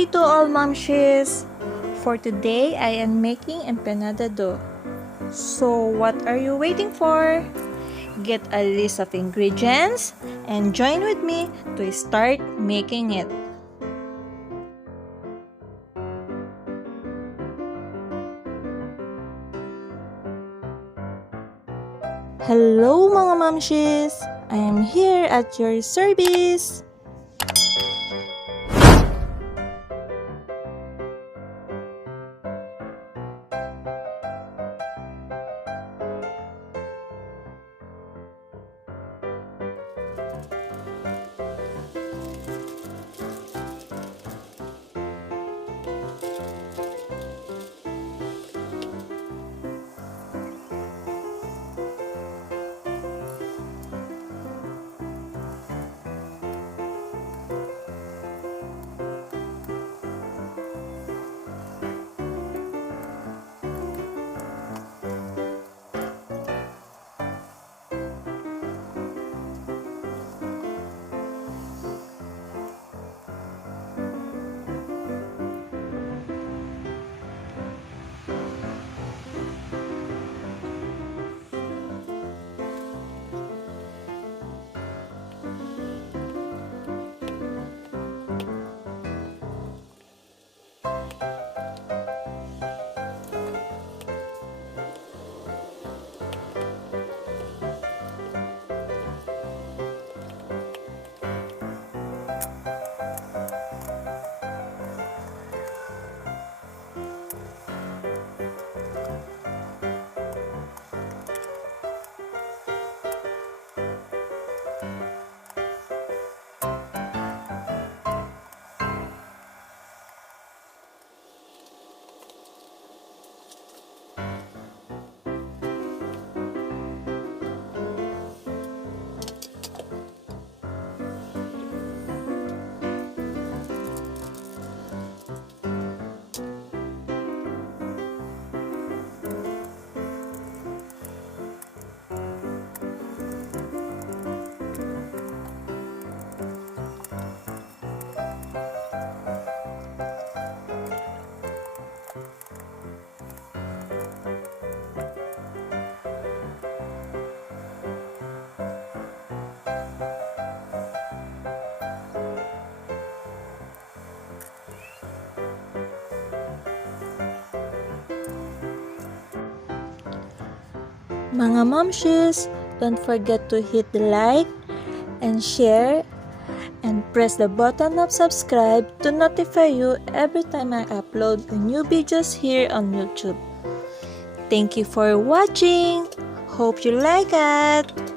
Hi to all momshies! For today, I am making empanada dough. So what are you waiting for? Get a list of ingredients and join with me to start making it. Hello mga momshies! I am here at your service! Mga momshies, don't forget to hit the like and share and press the button of subscribe to notify you every time I upload a new videos here on YouTube. Thank you for watching. Hope you like it.